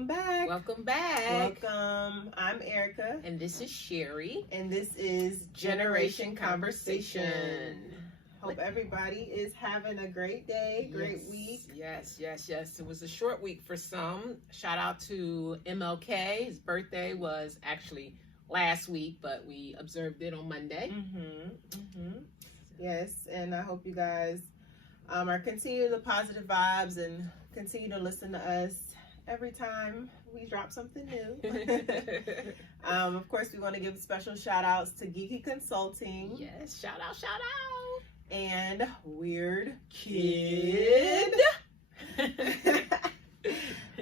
welcome back. Welcome back. Welcome. I'm Erika. And this is Sherry. And this is Generation Conversation. Hope everybody is having a great day, great week. Yes. It was a short week for some. Shout out to MLK. His birthday was actually last week, but we observed it on Monday. Yes, and I hope you guys are continue the positive vibes and continue to listen to us every time we drop something new. Of course, we want to give special shout outs to Geeky Consulting. Yes, shout out. And Weird Kid.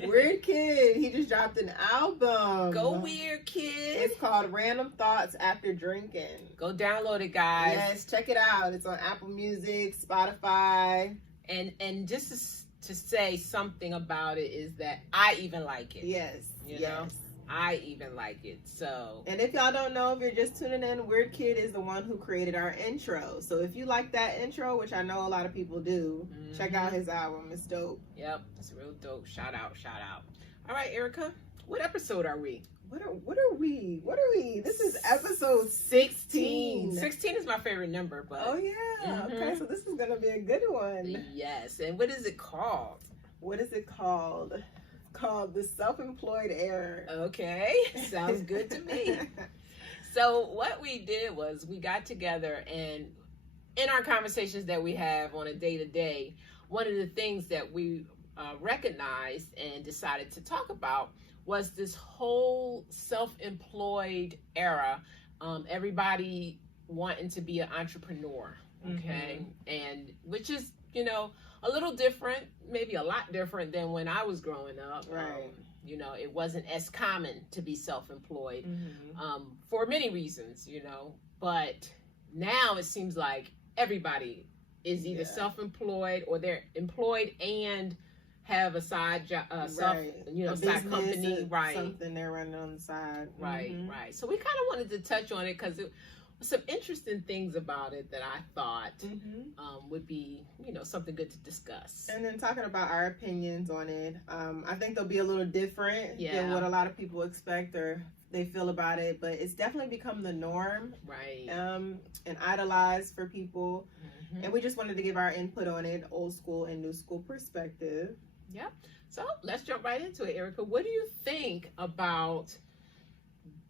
Weird Kid. He just dropped an album. Go Weird Kid. It's called Random Thoughts After Drinking. Go download it, guys. Yes, check it out. It's on Apple Music, Spotify. And just to say something about it is that I even like it. Yes. You know? I even like it. So, and if y'all don't know, if you're just tuning in, Weird Kid is the one who created our intro. So if you like that intro, which I know a lot of people do, check out his album. It's dope. Yep, it's real dope. Shout out. All right, Erika, what episode are we? What are we? This is episode 16. 16 is my favorite number, but oh yeah. Okay, so this is gonna be a good one. Yes. And what is it called? What is it called? Called The Self-Employed Era. Okay, sounds good to me. So what we did was we got together, and in our conversations that we have on a day-to-day, one of the things that we recognized and decided to talk about was this whole self-employed era. Everybody wanting to be an entrepreneur, okay? And which is, a little different, maybe a lot different than when I was growing up. Right. It wasn't as common to be self-employed for many reasons, but now it seems like everybody is either self-employed or they're employed and have a side job, side company, right? Something they're running on the side, right. So we kind of wanted to touch on it because it was some interesting things about it that I thought would be, something good to discuss. And then talking about our opinions on it, I think they'll be a little different than what a lot of people expect or they feel about it, but it's definitely become the norm, right? And idolized for people, and we just wanted to give our input on it, old school and new school perspective. Yep. So let's jump right into it, Erika. What do you think about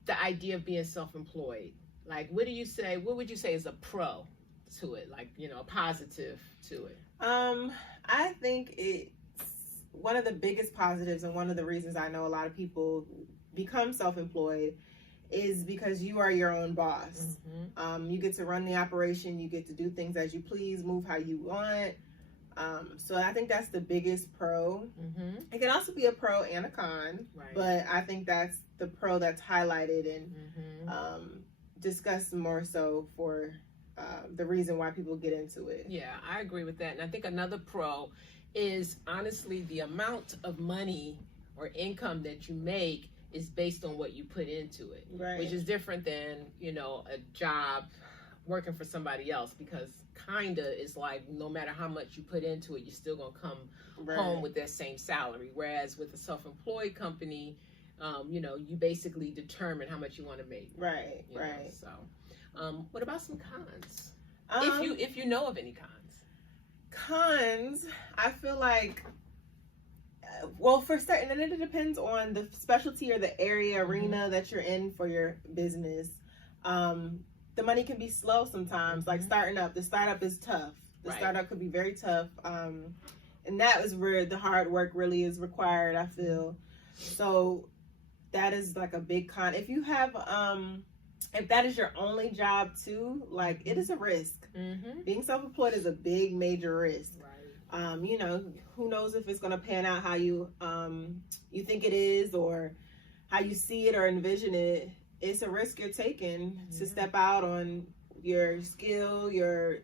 the idea of being self-employed? Like, what would you say is a pro to it? Like, a positive to it? I think it's one of the biggest positives, and one of the reasons I know a lot of people become self-employed is because you are your own boss. You get to run the operation, you get to do things as you please, move how you want. So I think that's the biggest pro. It can also be a pro and a con, but I think that's the pro that's highlighted and discussed more so for the reason why people get into it. Yeah, I agree with that. And I think another pro is honestly the amount of money or income that you make is based on what you put into it, which is different than, a job working for somebody else, because kinda is like no matter how much you put into it, you're still gonna come home with that same salary. Whereas with a self-employed company, you basically determine how much you want to make. Right. So, what about some cons? If you know of any cons. Cons, I feel like, well, for certain, and it depends on the specialty or the area, arena that you're in for your business. The money can be slow sometimes, like starting up. The startup is tough. The startup could be very tough. And that is where the hard work really is required, I feel. So that is like a big con. If you have, if that is your only job too, like it is a risk. Being self-employed is a big, major risk. Who knows if it's going to pan out how you think it is, or how you see it or envision it. It's a risk you're taking to step out on your skill, your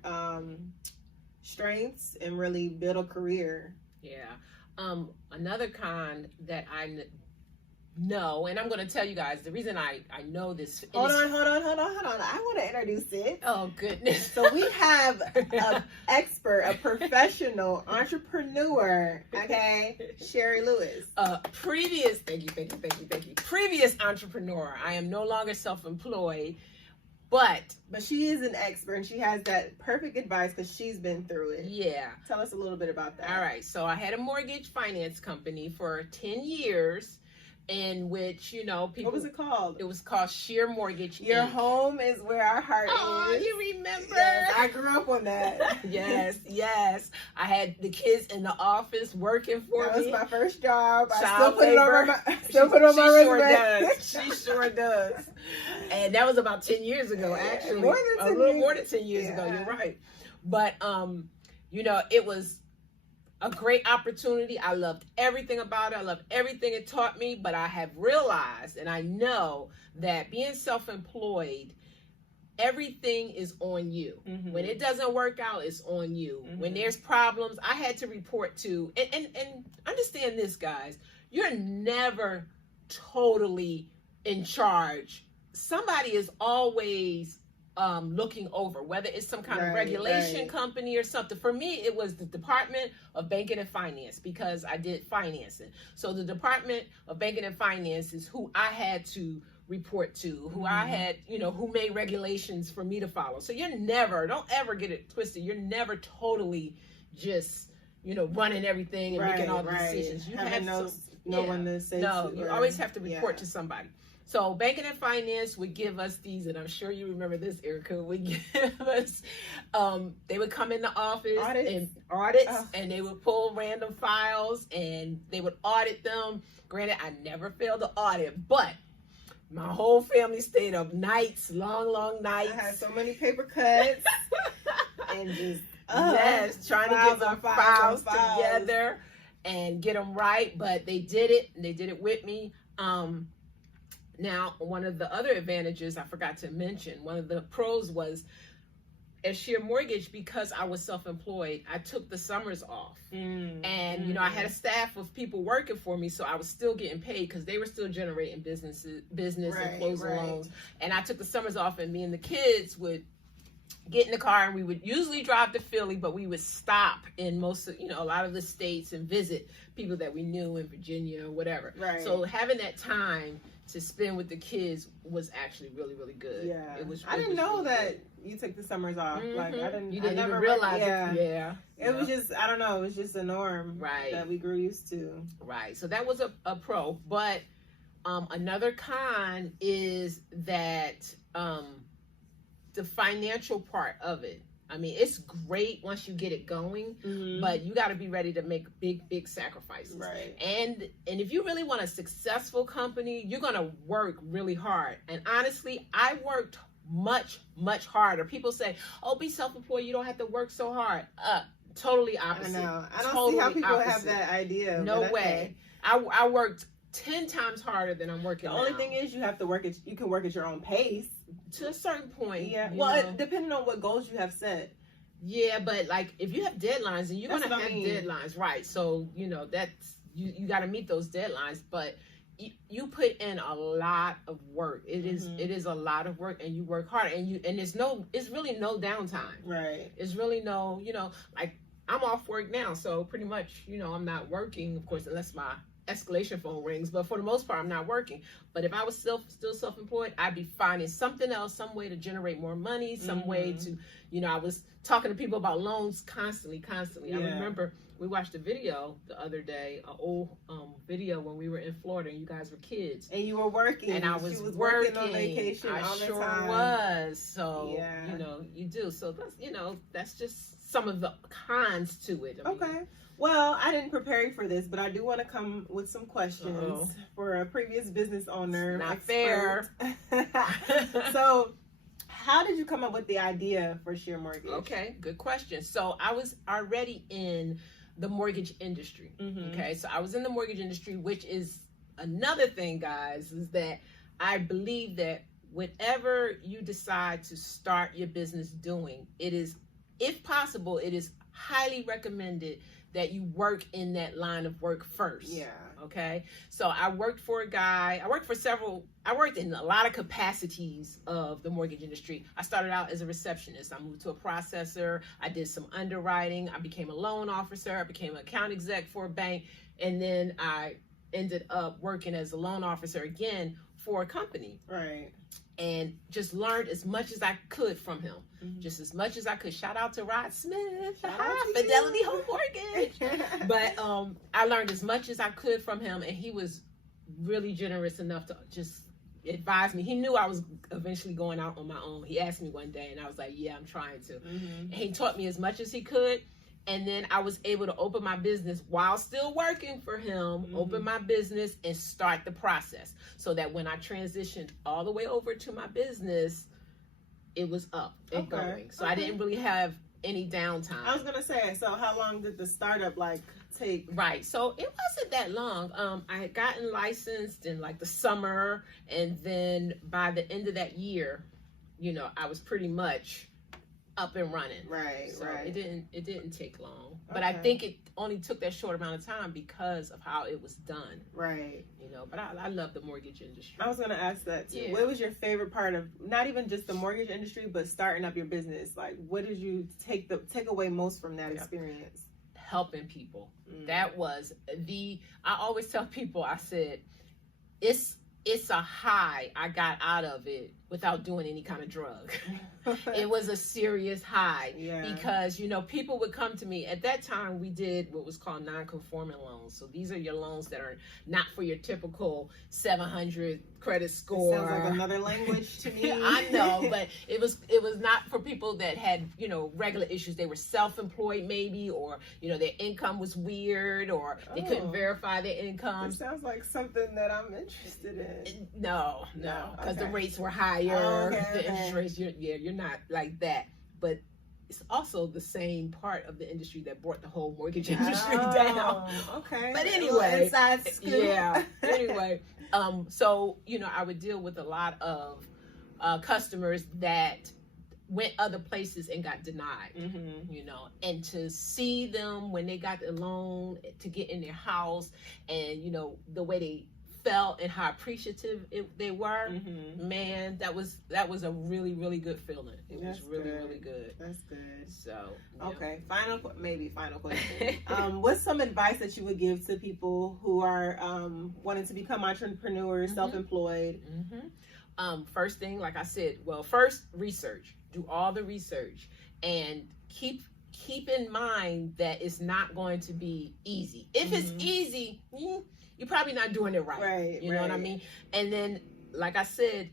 strengths, and really build a career. Yeah. Another con that I No, and I'm going to tell you guys the reason I know this. Hold on. I want to introduce it. Oh, goodness. So we have an expert, a professional entrepreneur, okay, Sherry Lewis. Thank you. Previous entrepreneur. I am no longer self-employed, but she is an expert, and she has that perfect advice because she's been through it. Yeah. Tell us a little bit about that. All right. So I had a mortgage finance company for 10 years. In which, people... What was it called? It was called Sheer Mortgage. Your Inc. home is where our heart is. Oh, you remember? Yes, I grew up on that. Yes. I had the kids in the office working for me. That was my first job. I Child still put labor. it on my resume. She sure does. And that was about 10 years ago, actually. More than 10 years ago. You're right. But, it was a great opportunity. I loved everything about it. I loved everything it taught me, but I have realized, and I know that being self-employed, everything is on you. Mm-hmm. When it doesn't work out, it's on you. Mm-hmm. When there's problems, I had to report to, and understand this, guys, you're never totally in charge. Somebody is always looking over, whether it's some kind of regulation company or something. For me, it was the Department of Banking and Finance, because I did financing. So the Department of Banking and Finance is who I had to report to, who I had, who made regulations for me to follow. So don't ever get it twisted. You're never totally just, running everything and making all the decisions. You have no one to say to. You always have to report to somebody. So banking and finance would give us these, and I'm sure you remember this, Erika, would give us, they would come in the office and and they would pull random files and they would audit them. Granted, I never failed the audit, but my whole family stayed up nights, long nights. I had so many paper cuts and just, trying to get the files together and get them right, but they did it, and they did it with me. Now, one of the other advantages I forgot to mention, one of the pros was at Sheer Mortgage, because I was self-employed, I took the summers off. And, I had a staff of people working for me, so I was still getting paid because they were still generating business and closing loans. And I took the summers off, and me and the kids would get in the car, and we would usually drive to Philly, but we would stop in most of, a lot of the states and visit people that we knew in Virginia or whatever. Right. So having that time to spend with the kids was actually really, really good. Yeah. It was. I didn't know that you took the summers off. Like I didn't. You didn't even realize it. Yeah. It was just, I don't know. It was just a norm. That we grew used to. Right. So that was a pro. But another con is that the financial part of it. I mean, it's great once you get it going, but you got to be ready to make big sacrifices. Right. And if you really want a successful company, you're going to work really hard. And honestly, I worked much harder. People say, "Oh, be self-employed. You don't have to work so hard." Totally opposite. I know. I don't see how people have that idea. No way. I worked 10 times harder than I'm working now. The only thing is you have to work you can work at your own pace. To a certain point. Yeah. Well, depending on what goals you have set. Yeah, but like if you have deadlines, and you're going to have deadlines, right? So, that's, you got to meet those deadlines, but you put in a lot of work. It is a lot of work, and you work hard, and it's really no downtime. Right. It's really no, like I'm off work now. So pretty much, I'm not working, of course, unless my escalation phone rings, but for the most part I'm not working. But if I was still self-employed, I'd be finding something else, some way to generate more money, some way to, I was talking to people about loans constantly. I remember we watched a video the other day, an old video when we were in Florida and you guys were kids. And you were working. And I was working on vacation all the time. Was. So, you do. So that's just some of the cons to it. Okay. Well, I didn't prepare you for this, but I do want to come with some questions for a previous business owner. Not fair. So, how did you come up with the idea for Sheer Mortgage? Okay, good question. So, I was already in the mortgage industry. Okay, so I was in the mortgage industry, which is another thing, guys, is that I believe that whatever you decide to start your business doing, it is, if possible, it is highly recommended that you work in that line of work first. Yeah. Okay. So I worked for a guy, I worked in a lot of capacities of the mortgage industry. I started out as a receptionist. I moved to a processor. I did some underwriting. I became a loan officer. I became an account exec for a bank. And then I ended up working as a loan officer again for a company. Right. And just learned as much as I could from him. Just as much as I could. Shout out to Rod Smith, Fidelity Home Mortgage. But I learned as much as I could from him, and he was really generous enough to just advise me. He knew I was eventually going out on my own. He asked me one day, and I was like, yeah, I'm trying to. And he taught me as much as he could. And then I was able to open my business while still working for him, open my business and start the process, so that when I transitioned all the way over to my business, it was up and going. So I didn't really have any downtime. I was going to say, so how long did the startup take? Right. So it wasn't that long. I had gotten licensed in like the summer, and then by the end of that year, I was pretty much up and running. Right. So right. It didn't take long, but I think it only took that short amount of time because of how it was done. Right. But I love the mortgage industry. I was going to ask that too. Yeah. What was your favorite part of not even just the mortgage industry, but starting up your business? Like, what did you take away most from that experience? Helping people. That was I always tell people, I said, it's a high I got out of it without doing any kind of drug. It was a serious high because, people would come to me. At that time, we did what was called non-conforming loans. So these are your loans that are not for your typical 700 credit score. It sounds like another language to me. I know, but it was not for people that had, regular issues. They were self-employed maybe, or, their income was weird, or they couldn't verify their income. It sounds like something that I'm interested in. No, because the rates were higher. The interest rates, you're not like that. But it's also the same part of the industry that brought the whole mortgage industry down. Okay. But anyway, inside scoop. Yeah. Anyway, so I would deal with a lot of customers that went other places and got denied. And to see them when they got the loan to get in their house, and the way they felt and how appreciative they were, man, that was a really, really good feeling. It was really, really good. That's good. So okay, final question. What's some advice that you would give to people who are wanting to become entrepreneurs, self-employed? First thing, like I said, first research. Do all the research, and keep in mind that it's not going to be easy. If it's easy, you're probably not doing it right. You know what I mean? And then, like I said,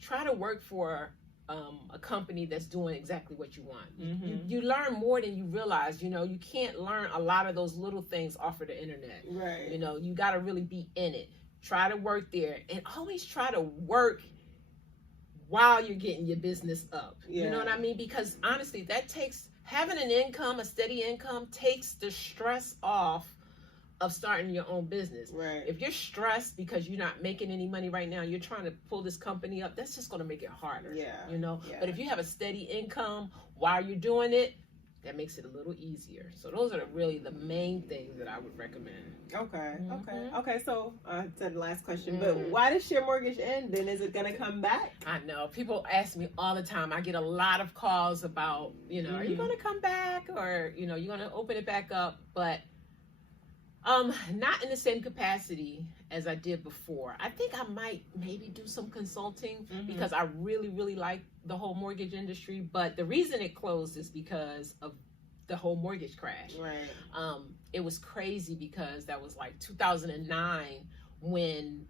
try to work for a company that's doing exactly what you want. You learn more than you realize. You can't learn a lot of those little things off of the internet. Right. You got to really be in it. Try to work there, and always try to work while you're getting your business up. You know what I mean? Because honestly, having an income, a steady income, takes the stress off of starting your own business. Right. If you're stressed because you're not making any money right now, you're trying to pull this company up, that's just going to make it harder. But if you have a steady income while you're doing it, that makes it a little easier. So those are really the main things that I would recommend. Okay. So I said the last question, but why did Share Mortgage end? Then is it going to come back? I know people ask me all the time. I get a lot of calls about, are you going to come back, or you're going to open it back up? But not in the same capacity as I did before. I think I might maybe do some consulting because I really, really like the whole mortgage industry. But the reason it closed is because of the whole mortgage crash. Right. It was crazy because that was like 2009 when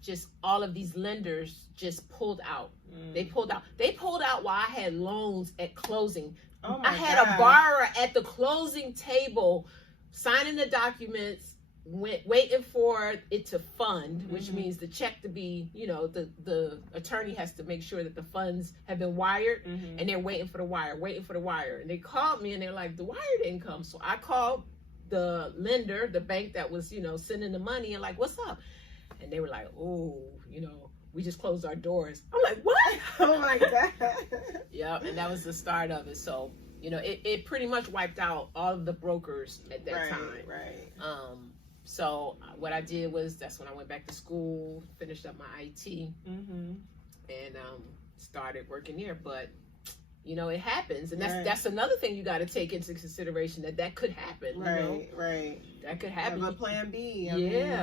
just all of these lenders just pulled out. They pulled out while I had loans at closing. I had a borrower at the closing table signing the documents, waiting for it to fund, which means the check to be, the attorney has to make sure that the funds have been wired, and they're waiting for the wire. And they called me and they're like, the wire didn't come. So I called the lender, the bank that was, sending the money, and like, what's up? And they were like, oh, we just closed our doors. I'm like, what? Oh my God. Yeah, and that was the start of it. So it pretty much wiped out all of the brokers at that time. Right. So what I did was, that's when I went back to school, finished up my IT, and started working there. But you know, it happens, and that's another thing you got to take into consideration, that could happen. Right. That could happen. Have a plan B. I mean,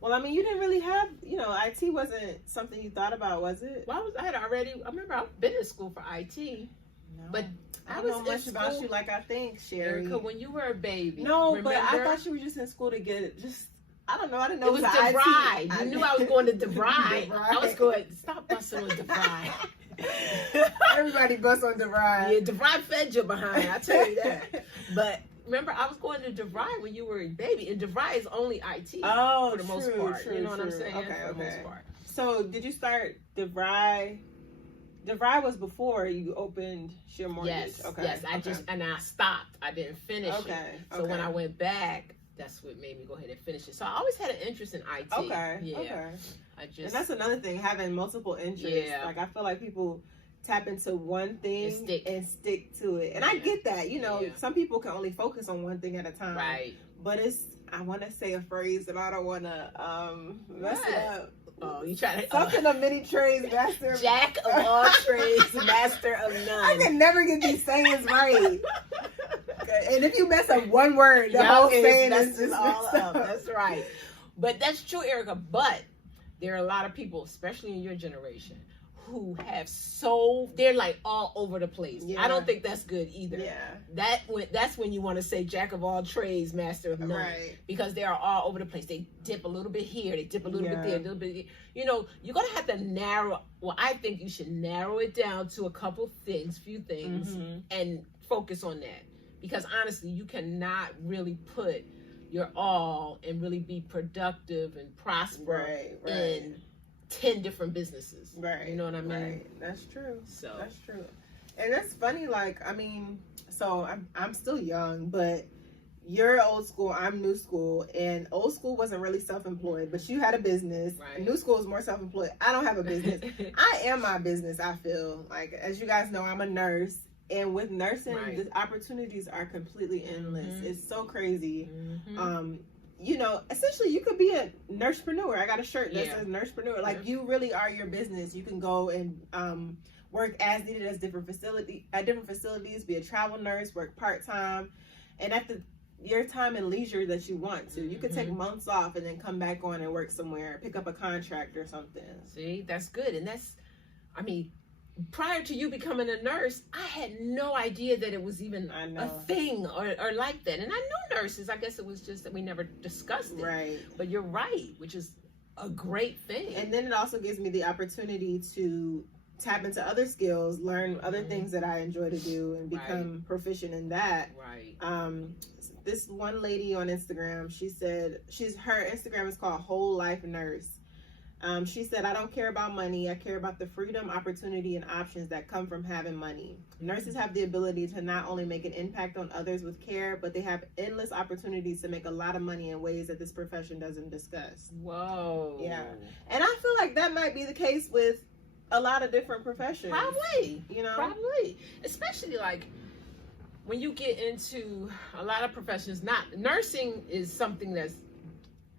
well, I mean, you didn't really have, you know, IT wasn't something you thought about, was it? Well, I remember I've been in school for IT, but I don't know much about you like I think, Sherry. Erika, when you were a baby. No, remember? But I thought you were just in school to get I don't know. I didn't know it was DeVry. You knew I was going to DeVry. I was going, stop busting on DeVry. Everybody busts on DeVry. Yeah, DeVry fed you behind, I tell you that. But remember, I was going to DeVry when you were a baby, and DeVry is only IT for the most part. You know what I'm saying? Okay, for the most part. So, did you start DeVry? DeVry was before you opened Sheer Mortgage. Yes. I stopped. I didn't finish it. So when I went back, that's what made me go ahead and finish it. So I always had an interest in IT. And that's another thing, having multiple interests. Yeah. Like, I feel like people tap into one thing and stick to it. And I get that. You know, some people can only focus on one thing at a time. Right. But I want to say a phrase and I don't want to mess it up. Oh, you trying to something of many trades, master. Jack of all trades, master of none. I can never get these sayings right. And if you mess up one word, the whole saying is just all up. That's right. But that's true, Erika. But there are a lot of people, especially in your generation, who have they're like all over the place. I don't think that's good either. That's when you want to say jack of all trades, master of none. Right. Because they are all over the place. They dip a little bit here, they dip a little bit there, a little bit there. You know, you're gonna have to narrow. Well, I think you should narrow it down to a few things, and focus on that. Because honestly, you cannot really put your all and really be productive and prosper in 10 different businesses. Right. You know what I mean? Right. That's true. So that's true. And that's funny, like, I mean, so I'm still young, but you're old school, I'm new school, and old school wasn't really self-employed, but you had a business. Right. New school is more self-employed. I don't have a business. I am my business, I feel. Like, as you guys know, I'm a nurse. And with nursing, the opportunities are completely endless. It's so crazy. You know, essentially, you could be a nursepreneur. I got a shirt that says nursepreneur. Like, you really are your business. You can go and work as needed at different facilities, be a travel nurse, work part-time, and at your time and leisure that you want to. You could take months off and then come back on and work somewhere, pick up a contract or something. See, that's good. And I mean, prior to you becoming a nurse, I had no idea that it was even a thing or like that. And I know nurses. I guess it was just that we never discussed it. Right. But you're right, which is a great thing. And then it also gives me the opportunity to tap into other skills, learn other things that I enjoy to do, and become proficient in that. Right. This one lady on Instagram, she said her Instagram is called Whole Life Nurse. She said, I don't care about money. I care about the freedom, opportunity, and options that come from having money. Nurses have the ability to not only make an impact on others with care, but they have endless opportunities to make a lot of money in ways that this profession doesn't discuss. Whoa. Yeah. And I feel like that might be the case with a lot of different professions. Probably. You know? Probably. Especially like when you get into a lot of professions, nursing is something that's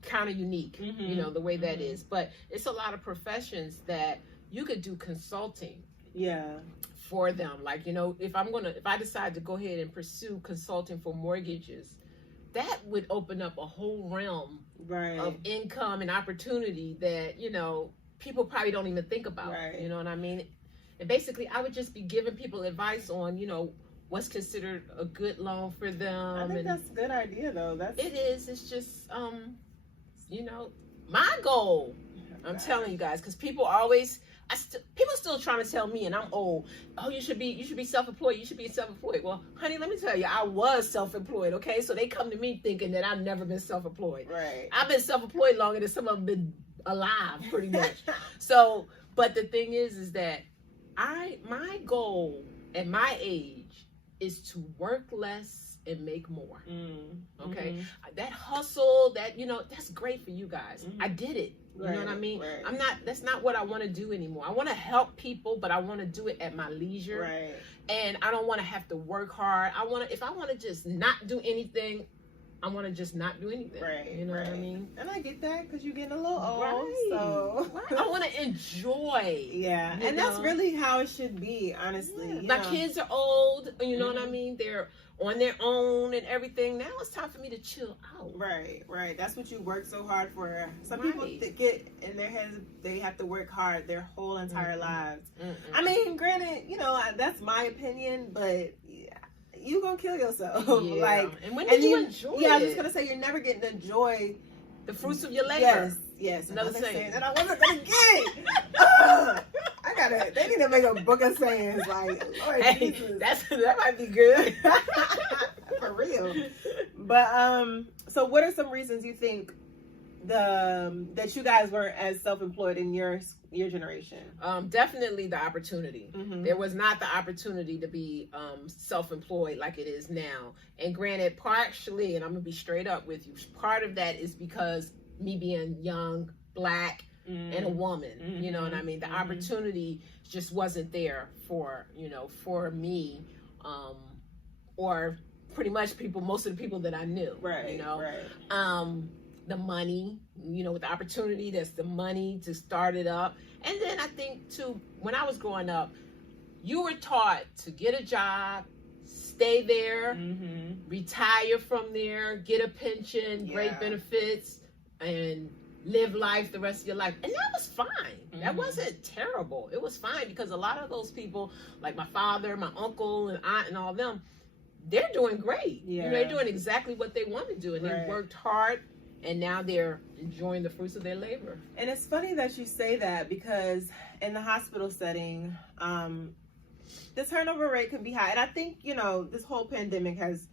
kind of unique, you know, the way that is, but it's a lot of professions that you could do consulting for them. Like, you know, if I decide to go ahead and pursue consulting for mortgages, that would open up a whole realm of income and opportunity that, you know, people probably don't even think about. You know what I mean? And basically I would just be giving people advice on, you know, what's considered a good loan for them. I think that's a good idea though. It is. It's just you know, my goal, I'm telling you guys, because people still trying to tell me, and I'm old, oh, you should be self-employed, you should be self-employed. Well, honey, let me tell you, I was self-employed, okay? So they come to me thinking that I've never been self-employed. Right. I've been self-employed longer than some of them been alive, pretty much. So, but the thing is that my goal at my age is to work less and make more. Okay. That hustle, that, you know, that's great for you guys. I did it. You know what I mean? That's not what I want to do anymore. I want to help people, but I want to do it at my leisure. And I don't want to have to work hard. If I want to just not do anything, I want to just not do anything. Right. You know what I mean? And I get that because you're getting a little old. Right. So I want to enjoy. Yeah. And that's really how it should be, honestly. Yeah. You My know? kids are old. You know what I mean? They're on their own and everything. Now it's time for me to chill out. Right. That's what you work so hard for. Some people get in their heads, they have to work hard their whole entire lives. I mean, granted, you know, that's my opinion, but you gonna kill yourself. Yeah. Like, and when did you enjoy it? Yeah, I'm just gonna say you're never getting to enjoy the fruits of your labor. Yes. Another saying that I wasn't gonna get. They need to make a book of sayings like, Lord Jesus. That might be good. For real. But so what are some reasons you think that you guys weren't as self-employed in your generation? Definitely the opportunity. There was not the opportunity to be self-employed like it is now. And granted, partially, and I'm gonna be straight up with you, part of that is because me being young, Black, and a woman. You know what I mean? The opportunity just wasn't there for me, or pretty much most of the people that I knew. Right. You know. The money, with the opportunity, that's the money to start it up. And then I think too, when I was growing up, you were taught to get a job, stay there, retire from there, get a pension, great benefits, and live life the rest of your life. And that was fine. That wasn't terrible. It was fine because a lot of those people, like my father, my uncle, and aunt, and all them, they're doing great. Yeah. They're doing exactly what they want to do, and they worked hard. And now they're enjoying the fruits of their labor. And it's funny that you say that because in the hospital setting, the turnover rate can be high. And I think, this whole pandemic has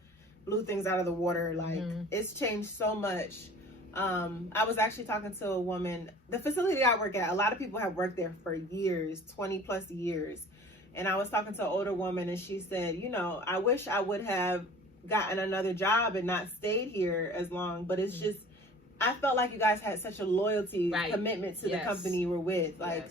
blew things out of the water. Like, it's changed so much. I was actually talking to a woman, the facility I work at, a lot of people have worked there for years, 20 plus years. And I was talking to an older woman and she said, I wish I would have gotten another job and not stayed here as long, but it's just, I felt like you guys had such a loyalty, commitment to the company you were with. Like,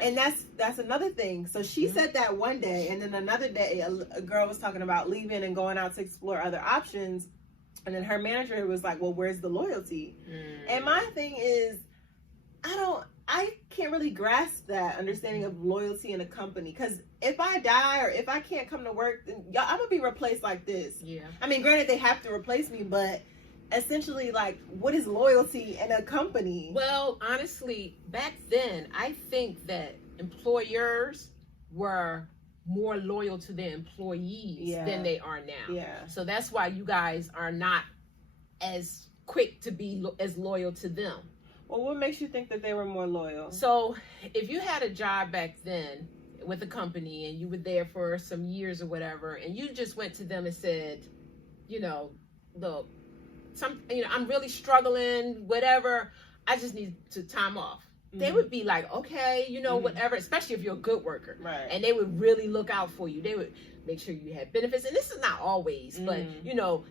and that's another thing. So she said that one day, and then another day, a girl was talking about leaving and going out to explore other options. And then her manager was like, well, where's the loyalty? And my thing is, I can't really grasp that understanding of loyalty in a company. Because if I die or if I can't come to work, then I'm going to be replaced like this. Yeah. I mean, granted, they have to replace me, but essentially, like, what is loyalty in a company? Well, honestly, back then, I think that employers were more loyal to their employees than they are now. Yeah. So that's why you guys are not as quick to be as loyal to them. Well, what makes you think that they were more loyal? So if you had a job back then with a company and you were there for some years or whatever, and you just went to them and said, I'm really struggling, whatever, I just need time off. They would be like, okay, whatever, especially if you're a good worker. Right. And they would really look out for you. They would make sure you had benefits. And this is not always, but,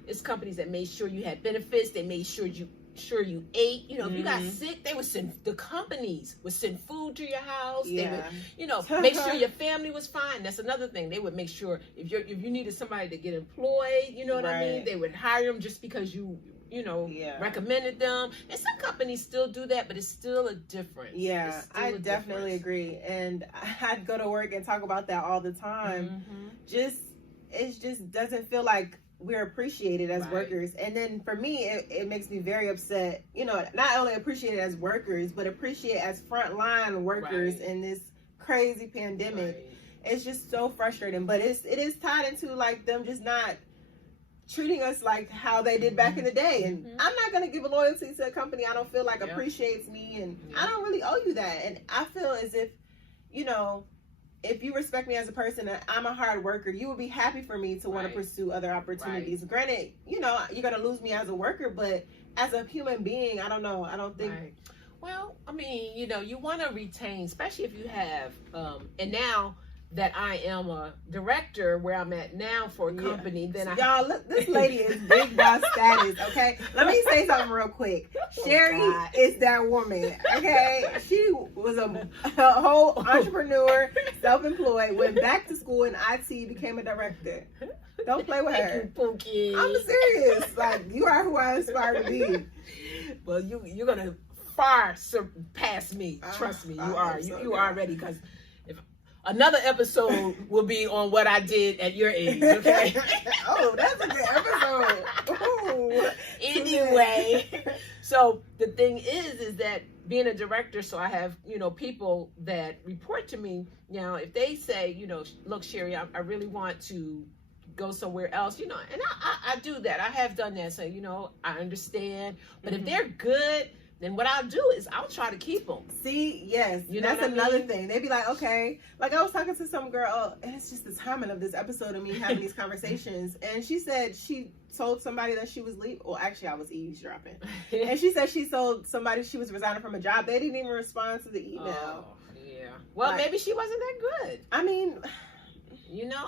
it's companies that made sure you had benefits. They made sure you ate. If you got sick, the companies would send food to your house. Yeah. They would, make sure your family was fine. That's another thing. They would make sure if you needed somebody to get employed, you know what I mean? They would hire them just because you recommended them. And some companies still do that, but it's still a difference. Yeah, I definitely agree. And I'd go to work and talk about that all the time. It just doesn't feel like we're appreciated as workers. And then for me, it makes me very upset, not only appreciated as workers, but appreciated as frontline workers in this crazy pandemic. It's just so frustrating, but it is tied into like them just not treating us like how they did back in the day. And I'm not going to give a loyalty to a company I don't feel like appreciates me, and I don't really owe you that. And I feel as if, if you respect me as a person and I'm a hard worker, you would be happy for me to want to pursue other opportunities. Granted, you're going to lose me as a worker, but as a human being, I don't know. I don't think. Well, I mean, you want to retain, especially if you have, and now that I am a director where I'm at now for a company, then y'all look, this lady is big boss status, okay? Let me say something real quick. Sherry is that woman, okay? She was a whole entrepreneur, self-employed, went back to school in IT, became a director. Don't play with her. Pookie. I'm serious. Like, you are who I aspire to be. Well, you're gonna far surpass me. Trust me, you are. You are ready, because if another episode will be on what I did at your age. Okay. Oh, that's a good episode. Ooh. Anyway, so the thing is that being a director, so I have, people that report to me. Now, if they say, look, Sherry, I really want to go somewhere else, and I do that. I have done that. So, I understand. But if they're good, then what I'll do is I'll try to keep them. See, yes, that's another thing. They'd be like, okay, like I was talking to some girl, and it's just the timing of this episode of me having these conversations, and she said she told somebody that she was leaving. Well, actually, I was eavesdropping, and she said she told somebody she was resigning from a job. They didn't even respond to the email. Oh, yeah. Well, maybe she wasn't that good. I mean,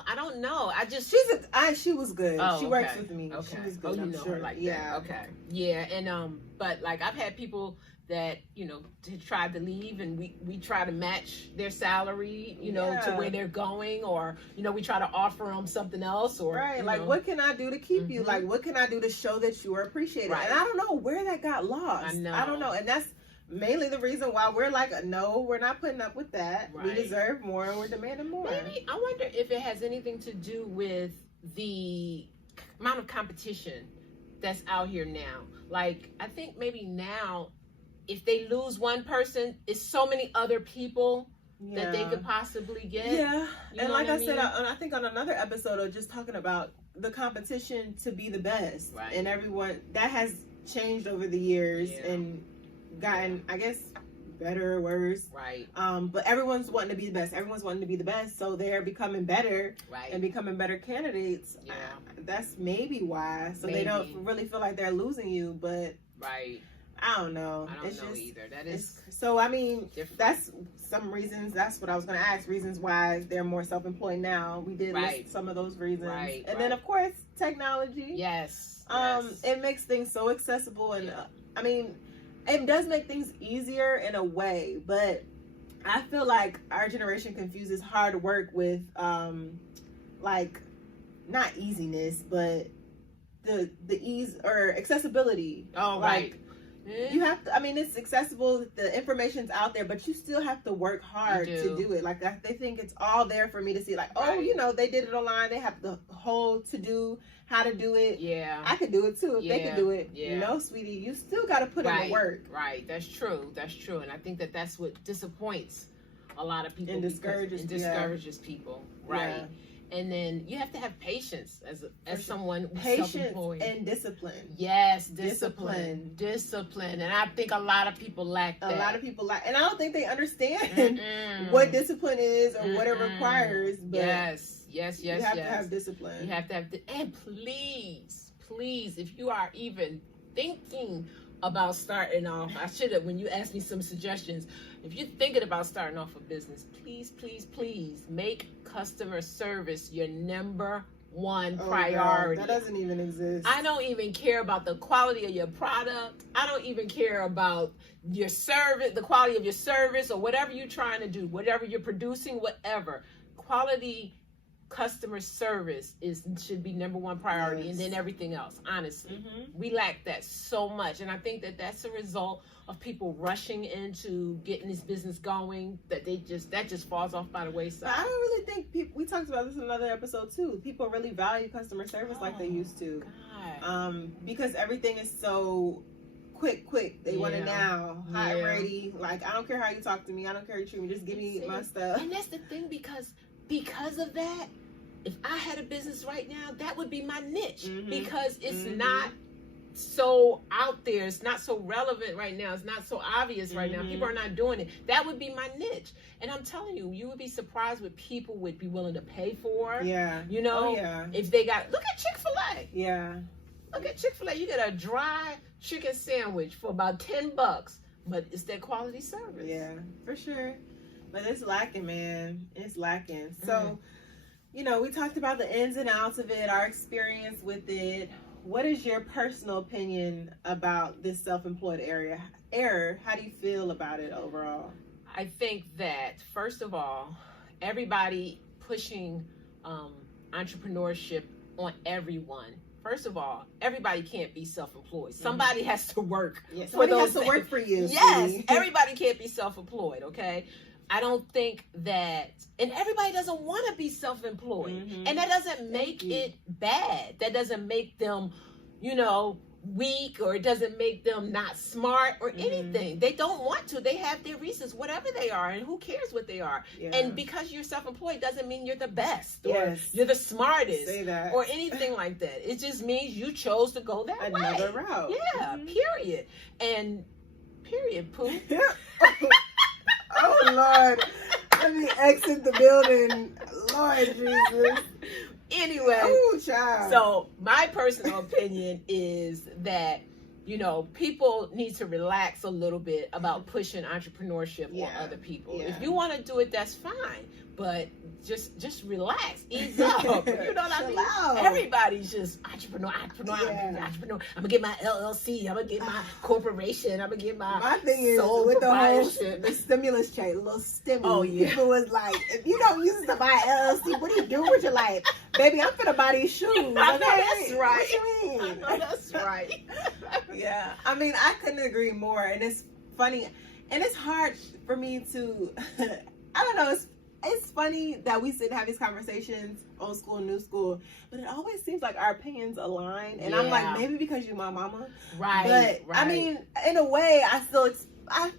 I don't know. She was good. Oh, she works with me. Okay. She was good. I'm sure. Her Like yeah. That. Okay. Yeah, and but like I've had people that tried to leave, and we try to match their salary, to where they're going, or we try to offer them something else, or right. Like, what can I do to keep you? Like, what can I do to show that you are appreciated? Right. And I don't know where that got lost. I don't know, and that's mainly the reason why we're like, no, we're not putting up with that. Right. We deserve more. We're demanding more. Maybe, I wonder if it has anything to do with the amount of competition that's out here now. Like, I think maybe now, if they lose one person, it's so many other people that they could possibly get. Yeah. And like I said, I think on another episode of just talking about the competition to be the best. Right. And everyone, that has changed over the years and gotten, I guess, better or worse. Right. But everyone's wanting to be the best. Everyone's wanting to be the best. So they're becoming better. Right. And becoming better candidates. Yeah. That's maybe why. So they don't really feel like they're losing you. But right. I don't know. I don't know either. That is so. I mean, different. That's some reasons. That's what I was going to ask. Reasons why they're more self-employed now. We did list some of those reasons. Right. And then of course technology. Yes. It makes things so accessible, and I mean, it does make things easier in a way. But I feel like our generation confuses hard work with like not easiness, but the ease or accessibility. Oh, like, right. You have to, I mean, it's accessible, the information's out there, but you still have to work hard to do it. Like, they think it's all there for me to see, like, oh, they did it online, they have the whole to-do, how to do it. Yeah. I could do it too if they could do it. Yeah. No, sweetie, you still got to put in the work. Right, that's true. And I think that's what disappoints a lot of people. And discourages people. Right. Yeah. And then you have to have patience as someone self-employed. And discipline. Yes, discipline. And I think a lot of people lack that. And I don't think they understand what discipline is or what it requires. But yes. You have to have discipline. You have to have, and please, if you are even thinking about starting off, I should have, when you asked me some suggestions, if you're thinking about starting off a business, please make customer service your number one priority. God, that doesn't even exist. I don't even care about the quality of your product. I don't even care about your service, the quality of your service, or whatever you're trying to do, whatever you're producing, whatever. Quality customer service should be number one priority, and then everything else. Honestly, we lack that so much, and I think that's a result of people rushing into getting this business going, that just falls off by the wayside. But I don't really think people. We talked about this in another episode too. People really value customer service like they used to, because everything is so quick. They want it now, hot and ready. Like, I don't care how you talk to me. I don't care how you treat me. Just give me my stuff. And that's the thing, because of that, if I had a business right now, that would be my niche, because it's not so out there. It's not so relevant right now. It's not so obvious right now. People are not doing it. That would be my niche. And I'm telling you, you would be surprised what people would be willing to pay for. Yeah. If they got, look at Chick-fil-A. Yeah. Look at Chick-fil-A. You get a dry chicken sandwich for about $10, but it's that quality service. Yeah, for sure. But it's lacking, man. It's lacking. So, we talked about the ins and outs of it, our experience with it. What is your personal opinion about this self-employed era? How do you feel about it overall? I think that, first of all, everybody pushing entrepreneurship on everyone. First of all, everybody can't be self-employed. Somebody has to work. Yes, for somebody those has to things. work for you. Yes, see? everybody can't be self-employed, okay? I don't think that, and everybody doesn't want to be self-employed. And that doesn't make it bad. That doesn't make them, weak, or it doesn't make them not smart or anything. They don't want to. They have their reasons, whatever they are, and who cares what they are. Yeah. And because you're self-employed doesn't mean you're the best or Yes. you're the smartest Say that. or anything like that. It just means you chose to go that way. Another route. Yeah, period. And period, Pooh. Oh, Lord. Let me exit the building. Lord Jesus. Anyway, oh, child. so my personal opinion is that, people need to relax a little bit about pushing entrepreneurship on other people. Yeah. If you want to do it, that's fine. But just relax, ease up. You know what I mean? Out. Everybody's just entrepreneur. I'm gonna get my LLC. I'm gonna get my corporation. I'm gonna get my thing is sole with the whole proprietorship. the stimulus check, a little stimulus. Oh, yeah. People was like, if you don't use it to buy LLC, what do you do with your life? Baby, I'm finna buy these shoes. Okay? I know that's right. What you mean? I know that's right. Yeah, I mean, I couldn't agree more. And it's funny, and it's hard for me to, I don't know, it's funny that we sit and have these conversations, old school, new school, but it always seems like our opinions align. And I'm like, maybe because you're my mama. Right. But, I mean, in a way, I feel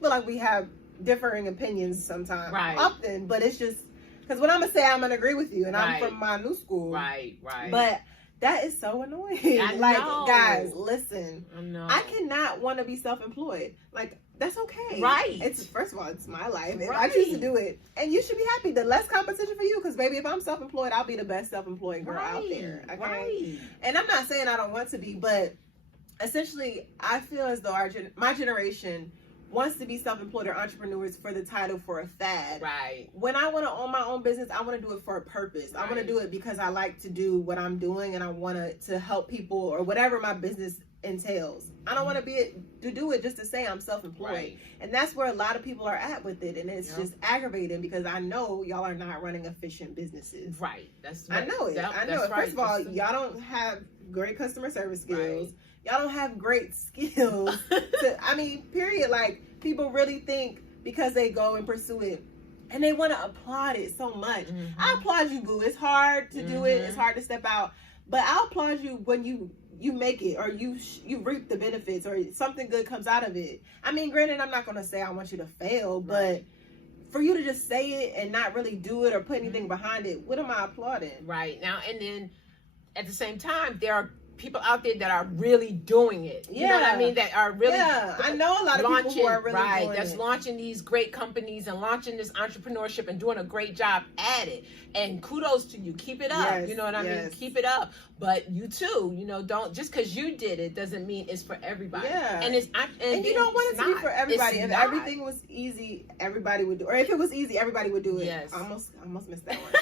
like we have differing opinions sometimes. Right. Often, but it's just, because when I'm going to say, I'm going to agree with you, and I'm from my new school. Right. But that is so annoying. know. Guys, listen. I know. I cannot want to be self-employed. Like, that's okay. Right. It's, first of all, it's my life. Right. I choose to do it. And you should be happy. The less competition for you, because, baby, if I'm self-employed, I'll be the best self-employed girl out there. Okay? Right. And I'm not saying I don't want to be, but essentially, I feel as though my generation wants to be self-employed or entrepreneurs for the title for a fad. Right. When I want to own my own business, I want to do it for a purpose. Right. I want to do it because I like to do what I'm doing, and I want to help people or whatever my business entails. I don't want to do it just to say I'm self-employed. Right. And that's where a lot of people are at with it, and it's just aggravating because I know y'all are not running efficient businesses. Right. That's I know it. I know it. Right. First of all, y'all don't have great customer service skills. Right. Y'all don't have great skills. Period. Like, people really think because they go and pursue it, and they want to applaud it so much. I applaud you, boo. It's hard to do it. It's hard to step out. But I'll applaud you when you make it, or you reap the benefits, or something good comes out of it. I mean, granted, I'm not going to say I want you to fail, but for you to just say it and not really do it or put anything behind it, what am I applauding? Right. Now, and then at the same time, there are people out there that are really doing it. You know what I mean? That are really I know a lot of people who are really doing that's it. launching these great companies and launching this entrepreneurship and doing a great job at it. And kudos to you. Keep it up. Yes, you know what I mean? Keep it up. But you too, don't, just because you did it doesn't mean it's for everybody. Yeah. And you don't want it to be for everybody. If everything was easy, everybody would do it. Or if it was easy, everybody would do it. Yes. I almost missed that one.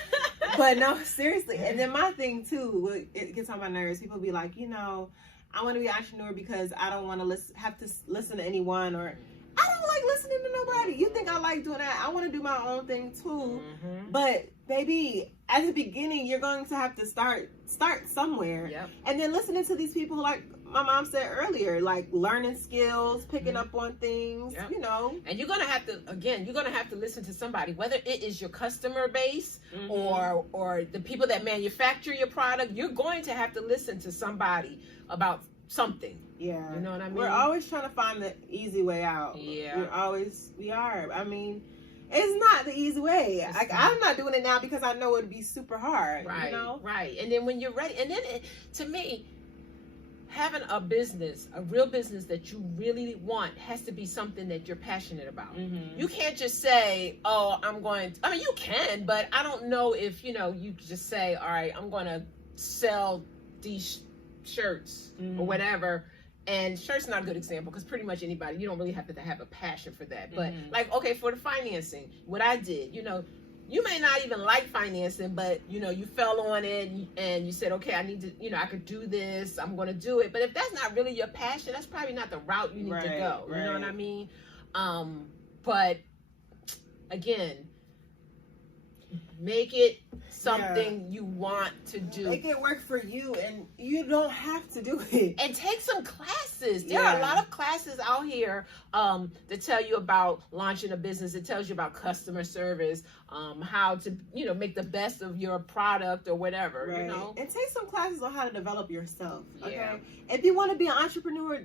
But no, seriously. And then my thing too, it gets on my nerves. People be like, I want to be an entrepreneur because I don't want to have to listen to anyone, or I don't like listening to nobody. You think I like doing that? I want to do my own thing too. But baby, at the beginning, you're going to have to start somewhere. Yep. And then listening to these people, like my mom said earlier, like learning skills, picking up on things, Yep. And you're going to have to listen to somebody, whether it is your customer base or the people that manufacture your product. You're going to have to listen to somebody about something. Yeah. You know what I mean? We're always trying to find the easy way out. Yeah. We are. I mean, it's not the easy way. I'm not doing it now because I know it'd be super hard. Right. Right. And then when you're ready, and then to me, having a real business that you really want has to be something that you're passionate about. You can't just say, oh, you can, but I don't know if, you just say, all right, I'm going to sell these shirts or whatever. And shirts not a good example because pretty much anybody, you don't really have to have a passion for that. But okay, for the financing, what I did, you may not even like financing, but you fell on it and you said, okay, I need to, I could do this, I'm going to do it. But if that's not really your passion, that's probably not the route you need to go. You know what I mean? But again, make it something you want to do. Make it work for you, and you don't have to do it. And take some classes. There are a lot of classes out here that tell you about launching a business. It tells you about customer service, how to, make the best of your product or whatever, right. And take some classes on how to develop yourself. Okay. Yeah. If you want to be an entrepreneur,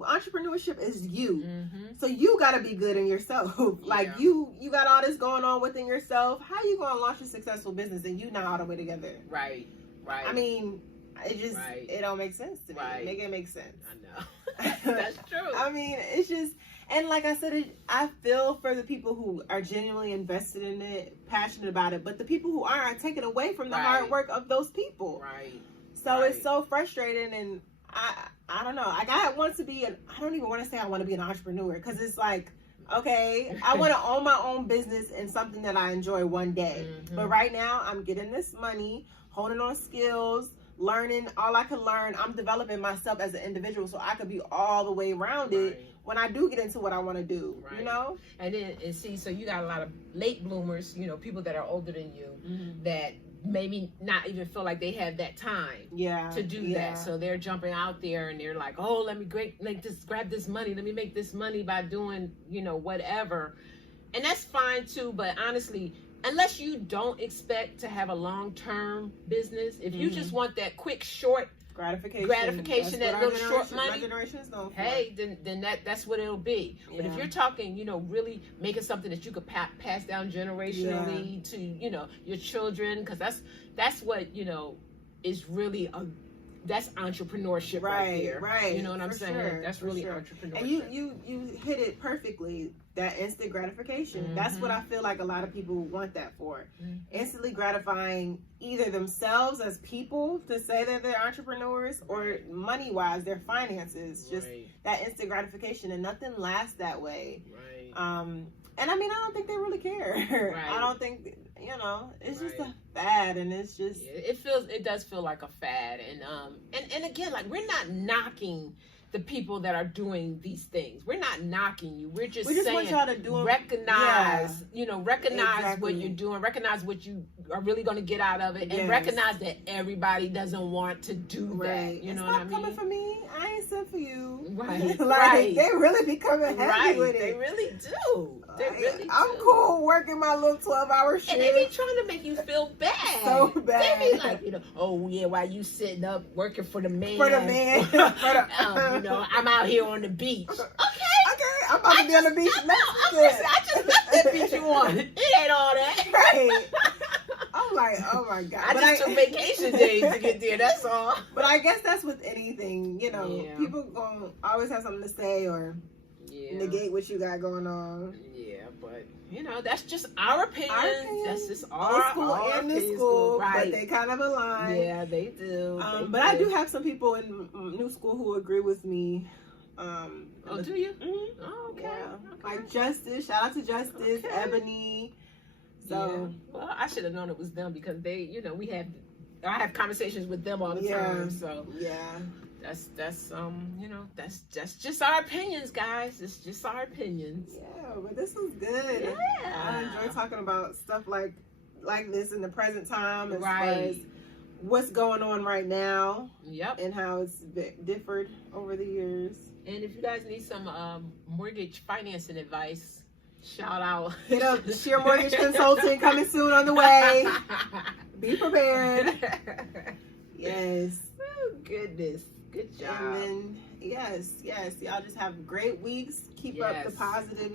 entrepreneurship is you. Mm-hmm. So you got to be good in yourself. Like you got all this going on within yourself. How you going to launch a successful business and you not all the way together? Right. I mean, it just, it don't make sense to me. Make it make sense. I know. That's true. I mean, it's just, and like I said, I feel for the people who are genuinely invested in it, passionate about it, but the people who aren't are taken away from the hard work of those people. Right. So it's so frustrating, and I don't know. Like, I don't even want to say I want to be an entrepreneur, because it's like, okay, I want to own my own business and something that I enjoy one day. Mm-hmm. But right now, I'm getting this money, holding on skills, learning all I can learn. I'm developing myself as an individual so I could be all the way rounded when I do get into what I want to do, And then, see, so you got a lot of late bloomers, people that are older than you that maybe not even feel like they have that time to do that. So they're jumping out there and they're like, oh, let me grab this money. Let me make this money by doing, whatever. And that's fine too. But honestly, unless you don't expect to have a long-term business, if you just want that quick, short gratification, that little short money, hey, then that's what it'll be. But if you're talking, really making something that you could pass down generationally to, your children, because that's what, is really that's entrepreneurship right there. Right. You know what I'm saying? Sure, that's really entrepreneurship. And you hit it perfectly. That instant gratification. That's what I feel like a lot of people want that for. Instantly gratifying either themselves as people to say that they're entrepreneurs, or money-wise, their finances. Just that instant gratification, and nothing lasts that way. And I mean, I don't think they really care. I don't think, it's just a fad, and it's just it does feel like a fad, and again, like, we're not knocking the people that are doing these things. We're not knocking you. We're just saying, want y'all to do them. Recognize what you're doing, recognize what you are really going to get out of it, and recognize that everybody doesn't want to do that. You know what I mean? Stop coming for me. I ain't sent for you. Right. They really be coming heavy with it. They really do. I'm cool working my little 12-hour shift. And they be trying to make you feel bad. So bad. They be like, oh yeah, why you sitting up working for the man? For the man. I'm out here on the beach. Okay. I'm about to be on the beach. I just left that beach you on. It ain't all that. Right. I'm like, oh my God. I just took vacation days to get there, that's all. But I guess that's with anything, people gonna always have something to say or negate what you got going on. Yeah, but that's just our opinion. That's just our school and new school, right? But they kind of align. Yeah, they do. I do have some people in new school who agree with me. Do you? Mm-hmm. Oh, okay. Yeah. Like Justice. Shout out to Justice, Ebony. So, well, I should have known it was them, because they, I have conversations with them all the time. So that's that's just our opinions, guys. It's just our opinions. Yeah, but this was good. Yeah, I enjoy talking about stuff like this in the present time, as far as what's going on right now. Yep, and how it's differed over the years. And if you guys need some mortgage financing advice, shout out. Hit up the Sheer Mortgage Consulting, coming soon on the way. Be prepared. Yes. Oh, goodness. Good job. And then, yes. Y'all just have great weeks. Keep up the positive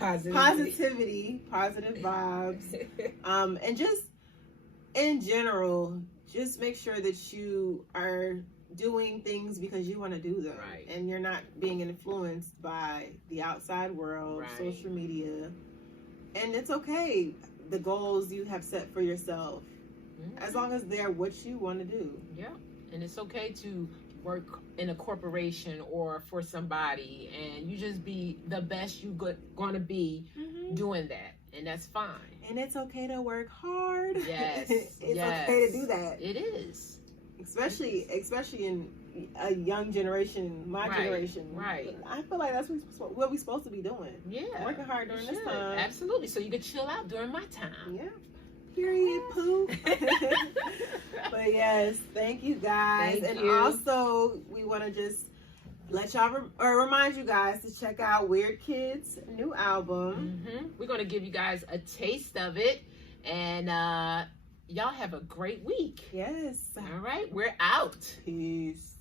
vibes. And just, in general, just make sure that you are doing things because you want to do them, and you're not being influenced by the outside world, social media. And it's okay, the goals you have set for yourself, as long as they're what you want to do. Yeah, and it's okay to work in a corporation or for somebody, and you just be the best you're going to be doing that, and that's fine. And it's okay to work hard. Yes, it's okay to do that. It is. Especially in a young generation, my generation. Right. I feel like that's what we're supposed to be doing. Yeah. Working hard during this time. Absolutely. So you can chill out during my time. Yeah. Period. Pooh. But yes, thank you guys. Thank and you. Also, we want to just let y'all remind you guys to check out Weird Kids' new album. We're going to give you guys a taste of it. And y'all have a great week. Yes. All right. We're out. Peace.